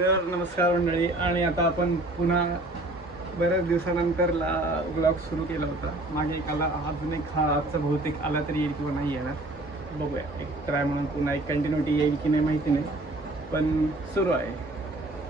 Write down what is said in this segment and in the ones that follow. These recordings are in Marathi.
तर नमस्कार मंडळी. आणि आता आपण पुन्हा बऱ्याच दिवसानंतर व्लॉग सुरू केला होता. मागे एक आला, अजून एक हा आजचा बहुतेक आला तरी येईल किंवा नाही येणार, बघूया. एक ट्राय म्हणून पुन्हा एक कंटिन्युटी येईल की नाही माहिती नाही, पण सुरू आहे,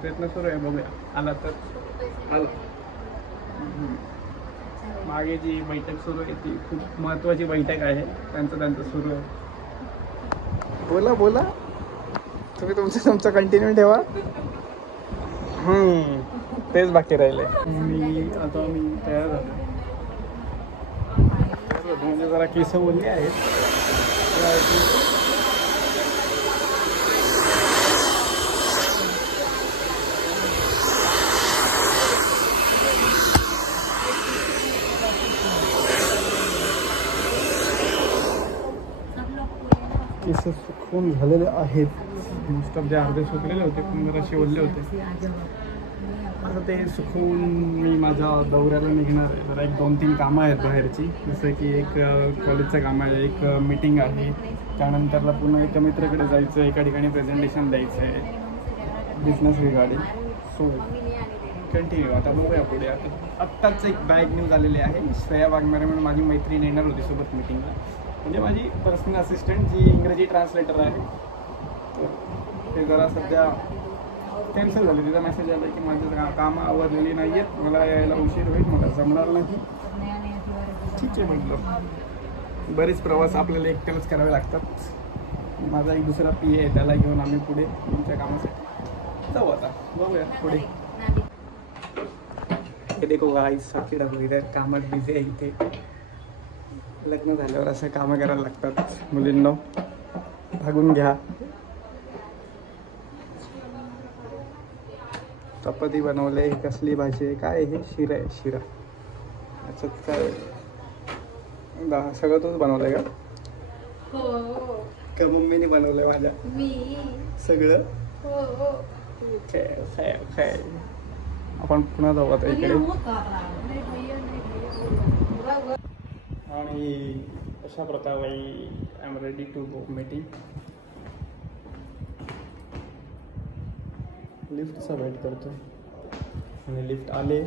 प्रयत्न सुरू आहे, बघूया. आला तर आला. मागे जी बैठक सुरू आहे ती खूप महत्त्वाची बैठक आहे, त्यांचं सुरू आहे. बोला तुम्ही तुमचं कंटिन्यू ठेवा. तेच बाकी राहिले. मी तयार झालो. म्हणजे जरा केस बोलले आहेत. केस सुकून झालेले आहेत. नुसतं जे अर्धे सुकलेले होते पण जरा शिवले होते. आता ते सुकवून मी माझ्या दौऱ्याला निघणार आहे. जरा 1-2-3 कामं आहेत बाहेरची, जसं की एक कॉलेजचं काम आहे, एक मीटिंग आहे, त्यानंतरला पुन्हा एका मित्राकडे जायचं आहे, एका ठिकाणी प्रेझेंटेशन द्यायचं आहे बिझनेस रिगार्डिंग. So continue. आता बघूया पुढे. आत्ताच एक बॅड न्यूज आलेली आहे. श्रेया वाघमारे म्हणून माझी मैत्रीण येणार होती सोबत मीटिंगला, म्हणजे माझी पर्सनल असिस्टंट जी इंग्रजी ट्रान्सलेटर आहे. ते जरा सध्या कॅन्सल झाले. तिचा मेसेज आला की माझं कामं आवडलेली नाही आहेत, मला यायला उशीर होईल, मला जमणार नाही. ठीक आहे म्हटलं. बरेच प्रवास आपल्याला एकट्यालाच करावे लागतात. माझा एक दुसरा पी आहे, त्याला घेऊन आम्ही पुढे तुमच्या कामासाठी जाऊ. आता बघूया पुढे. हे देखो गाईस, साक्षी दाखव इथे कामात बिझी आहे. इथे लग्न झाल्यावर असं कामं करायला लागतात मुलींना. भागून घ्या. चपाती बनवले. कसली भाजी आहे? काय हे? शिरा आहे. शिरा. अच्छा, काय सगळं तूच बनवलंय का? हो. का मम्मीने बनवलंय माझ्या? मी सगळं. हो. काय आपण पुन्हा जाऊ आता इकडे. आणि अशा प्रकारे I am ready to go meeting. लिफ्टचा वेट करतो आणि लिफ्ट आले.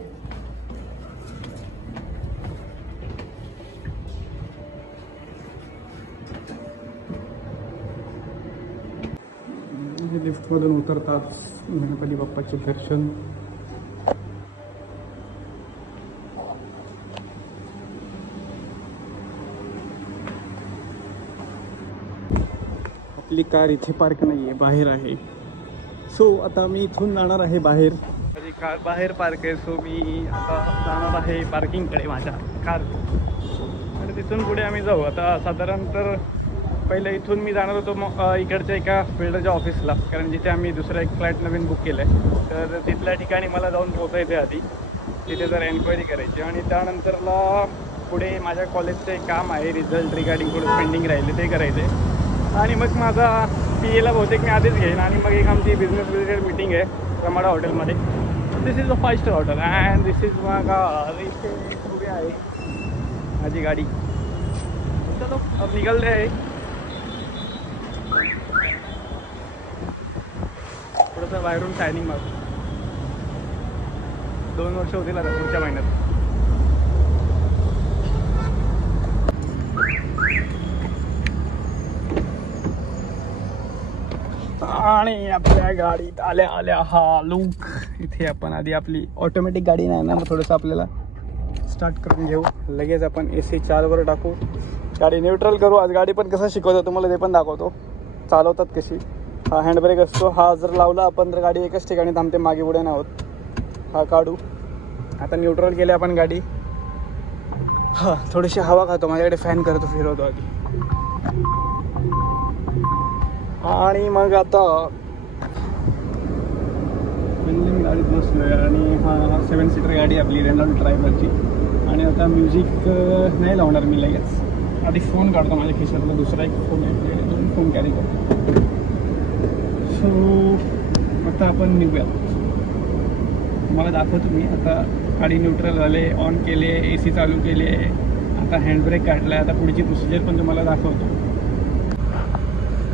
लिफ्टमधून उतरतात गणपती बाप्पाचे दर्शन. आपली कार इथे पार्क नाही आहे, बाहेर आहे. सो आता मी इथून जाणार आहे बाहेर. माझी कार बाहेर पार्क आहे. सो मी आता जाणार आहे पार्किंगकडे माझ्या कार, आणि तिथून पुढे आम्ही जाऊ. आता साधारणतः पहिलं इथून मी जाणार होतो इकडच्या एका बिल्डरच्या ऑफिसला, कारण जिथे आम्ही दुसरा एक फ्लॅट नवीन बुक केलं आहे. तर तिथल्या ठिकाणी मला जाऊन पोचायचं आहे आधी, तिथे जरा एन्क्वायरी करायची. आणि त्यानंतरला पुढे माझ्या कॉलेजचं एक काम आहे, रिझल्ट रिगार्डिंग थोडं पेंडिंग राहिले ते करायचे. आणि मग माझा पी एला बहुतेक मी आधीच घेईन. आणि मग एक आमची बिझनेस रिलेटेड मीटिंग आहे रमाडा हॉटेलमध्ये. This is a 5 star hotel and this is इथे उभी आहे माझी गाडी. चलो अब निकल रहे आहे. थोडंसं बाहेरून शायनिंग मारू. 2 वर्ष होतील आता पुढच्या महिन्यात. आणि आपल्या गाडीत आल्या हा लुक. इथे आपण आधी आपली ऑटोमॅटिक गाडी नाही ना, मग थोडंसं आपल्याला स्टार्ट करून घेऊ. लगेच आपण AC 4वर टाकू, गाडी न्यूट्रल करू. आज गाडी पण कसं शिकवतो तुम्हाला ते पण दाखवतो, चालवतात कशी. हा हँडब्रेक असतो, हा जर लावला आपण तर गाडी एकच ठिकाणी थांबते, मागे पुढे नाही होत. हा काढू. आता न्यूट्रल केली आपण गाडी. हा थोडीशी हवा खातो, माझ्याकडे फॅन करतो, फिरवतो आधी. आणि मग आता गाडीत बसलोय. आणि हा 7 सीटर गाडी आपली रेनॉल्ड ड्रायव्हरची. आणि आता म्युझिक नाही लावणार मी, लगेच आधी फोन काढतो माझ्या खिशातला. दुसरा एक फोन आहे, 2 फोन कॅरी करतो. सो आता आपण निघूया. मला दाखवतो मी. आता गाडी न्यूट्रल झाले, ऑन केले, AC चालू केले, आता हँडब्रेक काढला. आता पुढची प्रोसिजर पण तुम्हाला दाखवतो.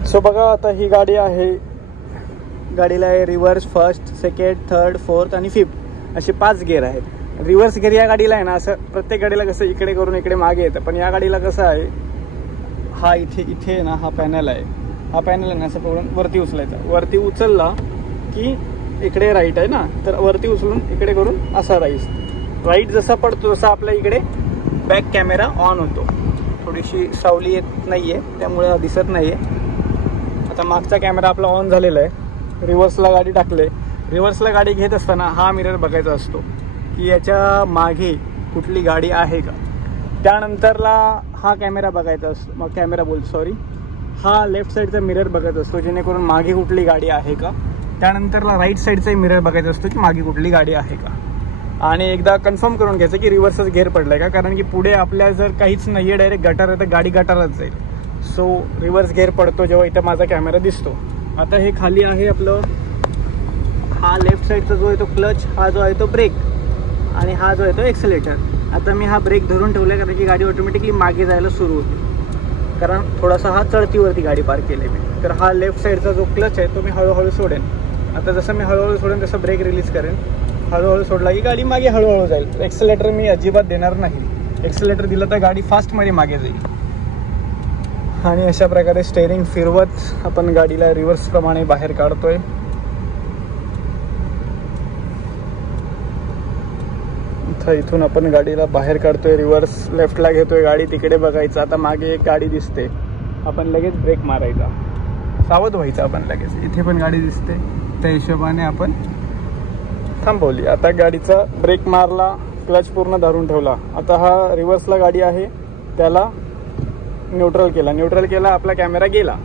सो बघा, आता ही गाडी आहे गाडीला आहे reverse, first, second, third, fourth आणि फिफ्थ असे 5 गिअर आहेत. रिव्हर्स गिअर या गाडीला आहे ना, असं प्रत्येक गाडीला कसं इकडे करून इकडे मागे येतं, पण या गाडीला कसं आहे, हा इथे ना हा पॅनल आहे, हा पॅनल आहे ना असं करून वरती उचलायचा. वरती उचलला की इकडे राईट आहे ना, तर वरती उचलून इकडे करून असा राईट जसा पडतो तसा आपल्या इकडे बॅक कॅमेरा ऑन होतो. थोडीशी सावली येत नाही आहे त्यामुळे हा दिसत नाही आहे. आता मागचा कॅमेरा आपला ऑन झालेला आहे. रिव्हर्सला गाडी टाकले. रिव्हर्सला गाडी घेत असताना हा मिरर बघायचा असतो की याच्या मागे कुठली गाडी आहे का. त्यानंतरला हा कॅमेरा बघायचा असतो, मग हा लेफ्ट साईडचा मिरर बघायचा असतो जेणेकरून मागे कुठली गाडी आहे का. त्यानंतरला राईट साईडचाही मिरर बघायचा असतो की मागे कुठली गाडी आहे का. आणि एकदा कन्फर्म करून घ्यायचं की रिव्हर्सच गेअर पडलाय का, कारण की पुढे आपल्या जर काहीच नाही आहे, डायरेक्ट गटार आहे तर गाडी गटारात जाईल. सो रिव्हर्स गेअर पडतो जेव्हा इथं माझा कॅमेरा दिसतो. आता हे खाली आहे आपलं, हा लेफ्ट साईडचा जो आहे तो क्लच, हा जो आहे तो ब्रेक आणि हा जो आहे तो एक्सेलेटर. आता मी हा ब्रेक धरून ठेवला कारण की गाडी ऑटोमॅटिकली मागे जायला सुरू होते, कारण थोडासा हा चढतीवरती गाडी पार्क केली मी. तर हा लेफ्ट साईडचा जो क्लच आहे तो मी हळूहळू सोडेन. आता जसं मी हळूहळू सोडेन तसं ब्रेक रिलीज करेन. हळूहळू सोडला की गाडी मागे हळूहळू जाईल. एक्सेलेटर मी अजिबात देणार नाही. एक्सेलेटर दिलं तर गाडी फास्टमध्ये मागे जाईल. आणि अशा प्रकारे स्टेअरिंग फिरवत आपण गाडीला रिव्हर्सप्रमाणे बाहेर काढतोय. इथून आपण गाडीला बाहेर काढतोय, रिव्हर्स लेफ्टला घेतोय, गाडी तिकडे बघायचं. आता मागे एक गाडी दिसते, आपण लगेच ब्रेक मारायचा, सावध व्हायचं आपण लगेच. इथे पण गाडी दिसते, त्या हिशोबाने आपण थांबवली. आता गाडीचा ब्रेक मारला, क्लच पूर्ण धरून ठेवला. आता हा रिव्हर्सला गाडी आहे त्याला न्यूट्रल केला, आपला कॅमेरा गेला.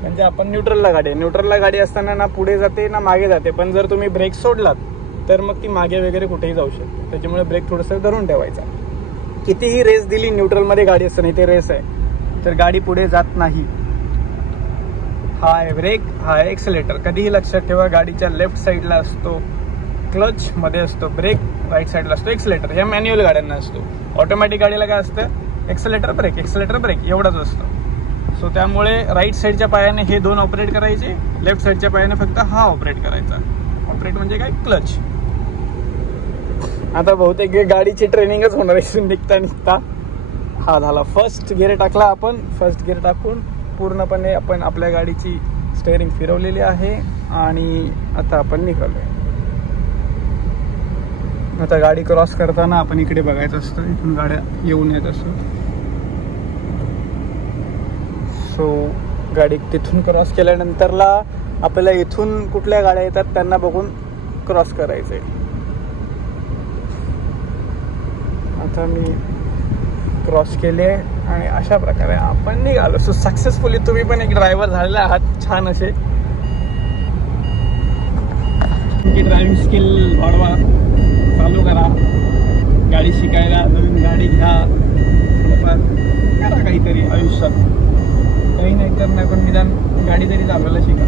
म्हणजे आपण न्यूट्रलला गाडी असताना ना पुढे जाते ना मागे जाते. पण जर तुम्ही ब्रेक सोडलात तर मग ती मागे वगैरे कुठेही जाऊ शकते. त्याच्यामुळे ब्रेक थोडंसं धरून ठेवायचा. कितीही रेस दिली न्यूट्रलमध्ये गाडी असताना, इथे रेस आहे तर गाडी पुढे जात नाही. हा आहे ब्रेक, हा आहे एक्सेलेटर. कधीही लक्षात ठेवा, गाडीच्या लेफ्ट साईडला असतो क्लच, मध्ये असतो ब्रेक, राईट साईडला असतो एक्सेलेटर. ह्या मॅन्युअल गाड्यांना असतो. ऑटोमॅटिक गाडीला काय असतं, एक्सेलेटर ब्रेक एवढंच असतं. सो त्यामुळे राईट साईडच्या पायाने हे 2 ऑपरेट करायचे, लेफ्ट साईडच्या पायाने फक्त हा ऑपरेट करायचा. ऑपरेट म्हणजे काय, क्लच. आता बहुतेक गाडीची ट्रेनिंगच होणार आहे निघता. हा झाला फर्स्ट गिअर टाकला आपण. फर्स्ट गिअर टाकून पूर्णपणे आपण आपल्या गाडीची स्टेअरिंग फिरवलेली आहे आणि आता आपण निघालोय. आता गाडी क्रॉस करताना आपण इकडे बघायचं असतं, इथून गाड्या येऊन येत असतो. सो गाडी तिथून क्रॉस केल्यानंतरला आपल्याला इथून कुठल्या गाड्या येतात त्यांना बघून क्रॉस करायचंय. आता मी क्रॉस केले आणि अशा प्रकारे आपण निघालो. सो सक्सेसफुली तुम्ही पण एक ड्रायव्हर झालेला आहात छान असे. तुमची ड्रायव्हिंग स्किल वाढवा, चालू करा, गाडी शिकायला नवीन गाडी घ्या, थोडंफार करा काहीतरी आयुष्यात. काही नाही तर नाही पण निदान गाडी तरी चालवायला शिका,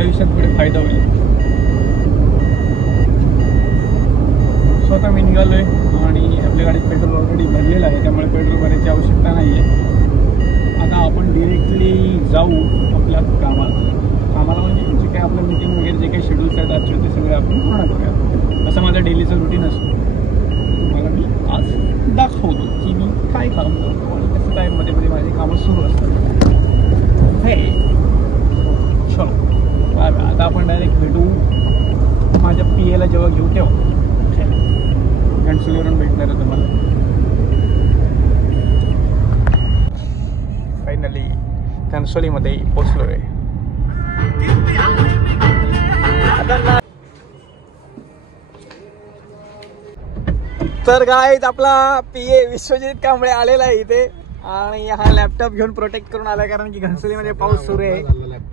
आयुष्यात पुढे फायदा होईल. स्वतः मी निघालोय आणि आपल्या गाडीत पेट्रोल ऑलरेडी भरलेलं आहे, त्यामुळे पेट्रोल भरायची आवश्यकता नाही आहे. आता आपण डिरेक्टली जाऊ आपल्या कामाला म्हणजे जे काही आपलं मीटिंग वगैरे जे काही शेड्यूल्स आहेत आजचे ते सगळे आपण पूर्ण करूया. असं माझं डेलीचं रुटीन असतो. तुम्हाला मी आज दाखवतो की मी काय काम करतो आणि कसं काय मध्ये माझी कामं सुरू असतात. हे चलो आता आपण डायरेक्ट भेटू माझ्या PAला जेव्हा घेऊ तेव्हा. घणसोलीवरून भेटणार आहे तुम्हाला. फायनली घणसोलीमध्ये पोचलोय. तर गाईज आपला PA विश्वजित कांबळे आलेला आहे इथे आणि हा लॅपटॉप घेऊन प्रोटेक्ट करून आला, कारण की घणसोलीमध्ये पाऊस सुरू आहे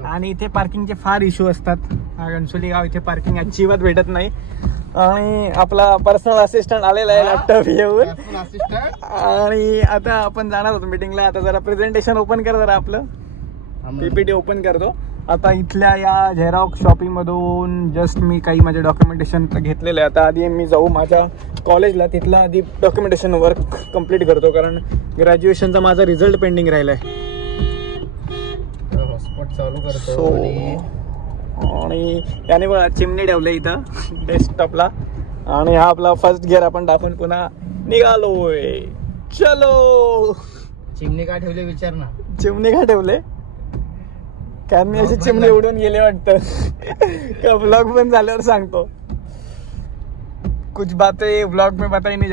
आणि इथे पार्किंगचे फार इश्यू असतात. हा घणसोली गाव, इथे पार्किंग अजिबात भेटत नाही. आणि आपला पर्सनल असिस्टंट आलेला आहे लॅपटॉप घेऊन. आणि आता आपण जाणार होतो मीटिंगला. आता जरा प्रेझेंटेशन ओपन कर, जरा आपलं PPT ओपन करतो. आता इथल्या या झेरॉक्स शॉपिंगमधून जस्ट मी काही माझे डॉक्युमेंटेशन घेतलेलं आहे. आता आधी मी जाऊ माझ्या कॉलेजला, तिथला आधी डॉक्युमेंटेशन वर्क कम्प्लीट करतो, कारण ग्रॅज्युएशनचा माझा रिझल्ट पेंडिंग राहिला आहे. हॉटस्पॉट चालू करतो. सो आणि त्याने बघा चिमणी ठेवलं इथं डेस्कटॉपला. आणि हा आपला फर्स्ट गिअर आपण टाकून पुन्हा निघालोय. चलो. चिमणी का ठेवले विचार ना. चिमणी का ठेवले कारण मी अशी चिमणी उडून गेले वाटतं. का ब्लॉग पण झाल्यावर सांगतो. कुछ बातें ब्लॉग में बताई नाही.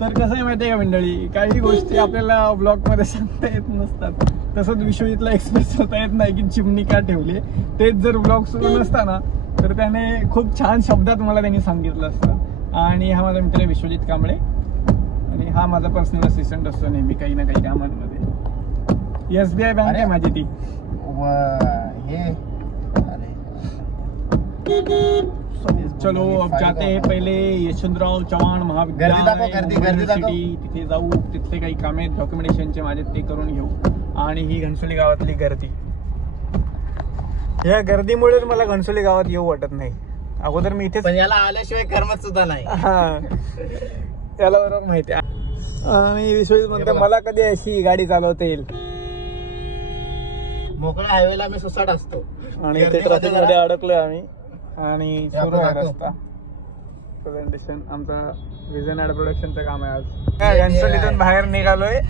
तर कसं आहे माहिती आहे का मंडळी, काही गोष्टी आपल्याला ब्लॉग मध्ये सांगता येत नसतात. तसंच विश्वजितला एक्सप्रेस होता येत नाही की चिमणी का ठेवली. तेच जर ब्लॉग सुरू नसता ना तर त्याने खूप छान शब्दात मला त्यांनी सांगितलं असतं. आणि हा माझा मित्र आहे विश्वजित कांबळे आणि हा माझा पर्सनल असिस्टंट असतो नेहमी काही ना काही कामांमध्ये. SBI बँक आहे माझी ती. चलो अब जाते हैं पहिले यशवंतराव चव्हाण महाविद्यालय तिथे जाऊ. तिथले काही कामे डॉक्युमेंटेशनचे माझे ते करून घेऊ. आणि ही घनसोली गावातली गर्दी. या गर्दीमुळे मला घनसोली गावात येऊ वाटत नाही. अगोदर मी इथे याला आल्याशिवाय करमत सुद्धा नाही. याला बरोबर माहिती आहे. आणि विश्वजित म्हणतो मला कधी अशी गाडी चालवता येईल. मोकळ्या हायवेला मी सुसाट असतो आणि ते ट्रॅफिक मध्ये अडकलोय आम्ही. आणि सुरू आहे रस्ता प्रेझेंटेशन. आमचा विजन ऍड प्रोडक्शनचं काम आहे आज. घनसोलीतून बाहेर निघालोय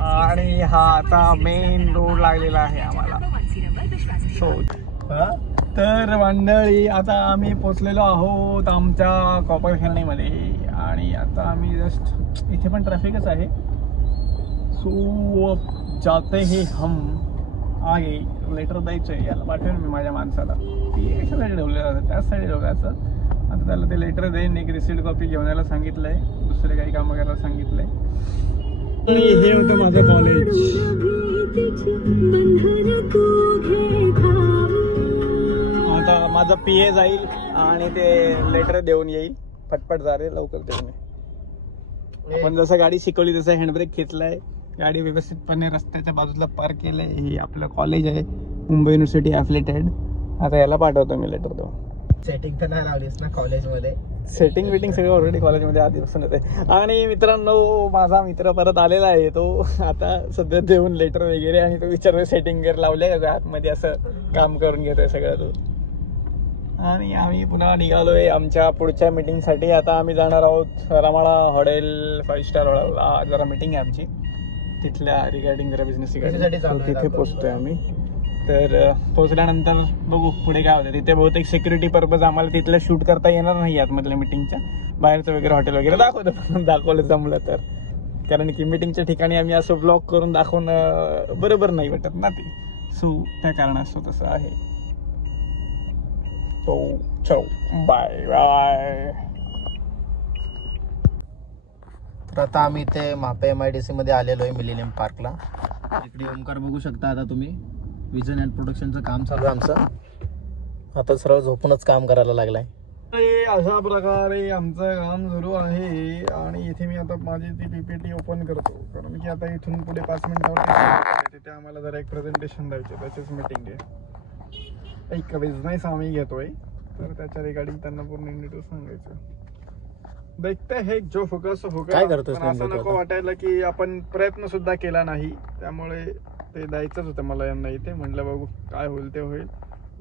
आणि हा आता मेन रोड लागलेला आहे आम्हाला. तर मंडळी आता आम्ही पोचलेलो आहोत आमच्या कॉपर खेळणीमध्ये. आणि आता आम्ही जस्ट इथे पण ट्रॅफिकच आहे. सो जाते हे हम आगे. लेटर द्यायचं आहे याला पाठवेन मी माझ्या माणसाला. ती कशासाठी ठेवलेलं जातं त्याचसाठी ठेवल्याचं. आता त्याला ते लेटर देईन. एक रिसिप्ट कॉपी घेऊन यायला सांगितलंय. दुसरे काही काम करायला सांगितलंय. आणि हे होतं माझं कॉलेज. आता माझा PA जाईल आणि ते लेटर देऊन येईल. पटपट जा रे लवकर देऊन ये. आपण जसं गाडी शिकवली तसं हँडब्रेक घेतलाय. गाडी व्यवस्थितपणे रस्त्याच्या बाजूला पार्क केलंय. हे आपलं कॉलेज आहे मुंबई युनिव्हर्सिटी ॲफिलिएटेड. आता याला पाठवतो मी लेटर देऊन. सेटिंग तर नाही लावलीस ना कॉलेजमध्ये. सेटिंग बिटिंग सगळं ऑलरेडी कॉलेजमध्ये आधीपासून येते. आणि मित्रांनो माझा मित्र परत आलेला आहे. तो आता सध्या देऊन लेटर वगैरे आणि तो विचारतोय सेटिंग वगैरे लावले का आतमध्ये असं काम करून घेतोय सगळं तो. आणि आम्ही पुन्हा निघालोय आमच्या पुढच्या मीटिंगसाठी. आता आम्ही जाणार आहोत रमाळा हॉटेल 5 स्टार हॉटेलला. जरा मीटिंग आहे आमची तिथल्या रिगार्डिंग जरा बिझनेस रिगार्डिंग. तिथे पोहोचतोय आम्ही. तर पोहोचल्यानंतर बघू पुढे काय होतं. तिथे बहुतेक सिक्युरिटी पर्पज आम्हाला तिथलं शूट करता येणार नाही आतमधल्या मीटिंगच्या. बाहेरचं वगैरे हॉटेल वगैरे दाखवलं जमलं तर. कारण की मीटिंगच्या ठिकाणी आम्ही असं ब्लॉग करून दाखवणं बरोबर नाही वाटत ना ते. सो त्या कारणास्तव तसं आहे. तो चलो बाय बाय. तर आता आम्ही इथे मापे MIDC मध्ये आलेलो आहे मिलेनियम पार्कला. इकडे ओमकार बघू शकता. आता तुम्ही विजन ॲड प्रोडक्शनचं काम चालू आहे आमचं. आता सरळ झोपूनच काम करायला लागलाय. अशा प्रकारे आमचं काम सुरू आहे. आणि इथे मी आता माझी ती PPT ओपन करतो. कारण की आता इथून पुढे 5 मिनिटावर तिथे आम्हाला जरा एक प्रेझेंटेशन द्यायचे. त्याचीच मीटिंग आहे. एक बिझनेस आम्ही घेतोय तर त्याच्या रिगार्डिंग त्यांना पूर्ण डिटेल सांगायचं. देखते है जो फोकस होगा. काय करतोस असं नको वाटायला की आपण प्रयत्न सुद्धा केला नाही. त्यामुळे ते द्यायचंच होतं मला यांना इथे. म्हटलं बघू काय होईल ते होईल.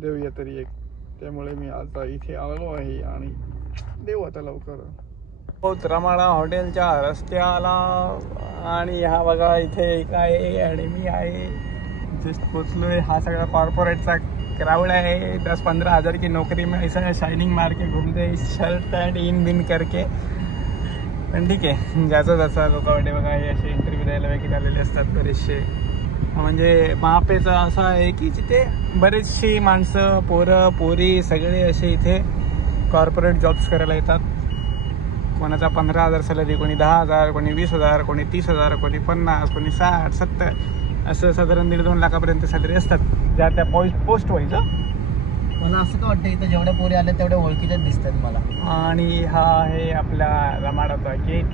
देऊया तरी एक. त्यामुळे मी आता इथे आलो आहे आणि देऊ आता लवकर. रमाळा हॉटेलच्या रस्त्याला. आणि हा बघा इथे काय आणि मी आहे जस्ट पोचलोय. हा सगळा कॉर्पोरेटचा क्राउड है. 10-15 हज़ार की नौकरी में ऐसा शाइनिंग मार के घूमते शर्ट पॅन्ट इन बिन करके. पण ठीक आहे ज्याचा त्याचा लोकांकडे बघा हे असे इंटरव्ह्यू द्यायला वगैरे आलेले असतात बरेचसे. म्हणजे महापेचं असं आहे की जिथे बरेचशी माणसं पोरं पोरी सगळे असे इथे कॉर्पोरेट जॉब्स करायला येतात. कोणाचा 15,000 सॅलरी, कोणी 10,000, कोणी 20,000, कोणी 30,000, कोणी 50, कोणी 60, 70 असं साधारण 1.5-2 लाखापर्यंत सॅलरी असतात ज्या त्या पोस्ट वाईज. मला असं का वाटतं इथं जेवढ्या पोरी आल्या तेवढ्या ओळखीच्याच दिसतात मला. आणि हा आहे आपला रमाडाचा गेट.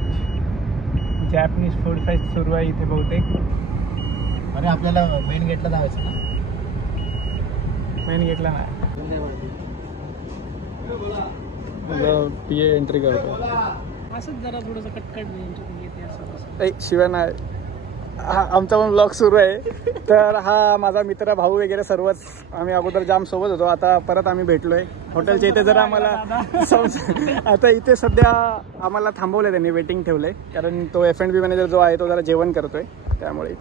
जॅपनीज फूड फेस्ट सुरू आहे इथे बहुतेक. अरे आपल्याला मेन गेटला जायचं ना. मेन गेटला नाही. PA एंट्री करतो. असंच जरा थोडंसं कटकट शिवाय नाही आमचा पण ब्लॉग सुरू आहे. तर हा माझा मित्र भाऊ वगैरे सर्वच आम्ही अगोदर जाम सोबत होतो. आता परत आम्ही भेटलोय हॉटेलच्या इथे. जरा आम्हाला आता इथे सध्या आम्हाला थांबवलंय त्यांनी, वेटिंग ठेवलंय कारण तो F&B मॅनेजर जो आहे तो जरा जेवण करतोय त्यामुळे.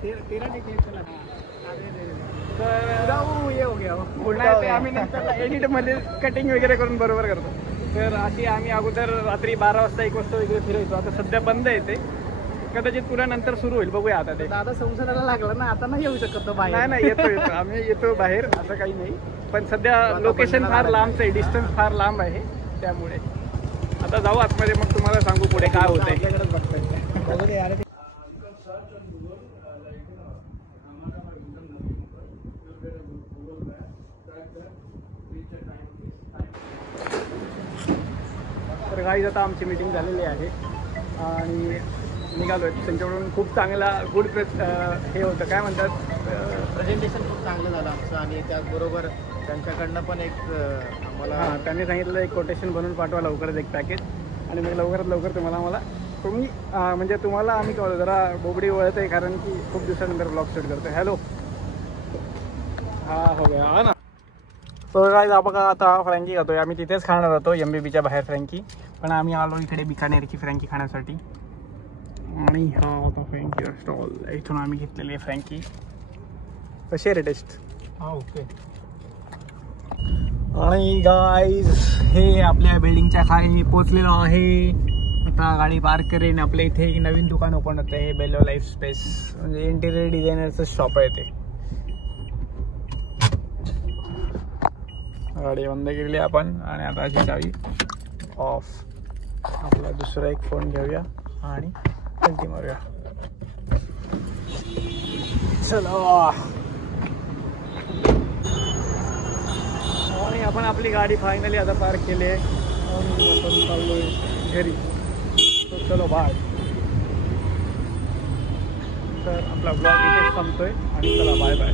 तर आम्ही नंतर एडिट मध्ये कटिंग वगैरे करून बरोबर करतो. तर अशी आम्ही अगोदर रात्री 12 वाजता 1 वाजता वगैरे फिरायचो. आता सध्या बंद आहे ते, कदाचित पुन्हा नंतर सुरू होईल, बघूया आता ते. दादा संसाराला लागला ना, आता नाही येऊ शकत तो बाहेर. नाही येतो आम्ही येतो बाहेर, असं काही नाही. पण सध्या लोकेशन फार लांबच आहे, डिस्टन्स फार लांब आहे त्यामुळे. आता जाऊ आतमध्ये, मग तुम्हाला सांगू पुढे काय होत आहे. तर गाईज आता आमची मीटिंग झालेली आहे आणि निघालो आहे. त्यांच्याकडून खूप चांगला गुड हे होतं, काय म्हणतात, प्रेझेंटेशन खूप चांगलं झालं आमचं. आणि त्याचबरोबर त्यांच्याकडनं पण एक आम्हाला त्यांनी सांगितलं एक कोटेशन बनवून पाठवा लवकरच, एक पॅकेज. आणि मग लवकरात लवकर तुम्ही म्हणजे तुम्हाला आम्ही कळलं जरा बोबडी वळत आहे कारण की खूप दिवसानंतर ब्लॉग शूट करतो. हॅलो, हा हो गया ना. तर काय बघा आता फ्रँकी खातोय. आम्ही तिथेच खाणार होतो MBBच्या बाहेर फ्रँकी, पण आम्ही आलो इकडे बिकानेरची फ्रँकी खाण्यासाठी. आणि हा होता फ्रँकीचा स्टॉल, इथून आम्ही घेतलेली आहे फ्रँकी. कशी आहे रे टेस्ट? हा ओके. आणि गाईज हे आपल्या बिल्डिंगच्या खाली पोचलेलो आहे. आता गाडी पार्क करेन. आपल्या इथे एक नवीन दुकान ओपन होतं, हे बेलो लाईफ स्पेस, म्हणजे इंटिरियर डिझायनरचं शॉप आहे ते. गाडी बंद केली आपण आणि आता अशी चावी ऑफ. आपला दुसरा एक फोन घेऊया आणि पलटी मारूया. चला, आणि आपण आपली गाडी फायनली आता पार्क केली आहे आणि आपण चाललोय घरी. तो चलो बाय. तर आपला ब्लॉग इथेच थांबतोय आणि चला बाय बाय.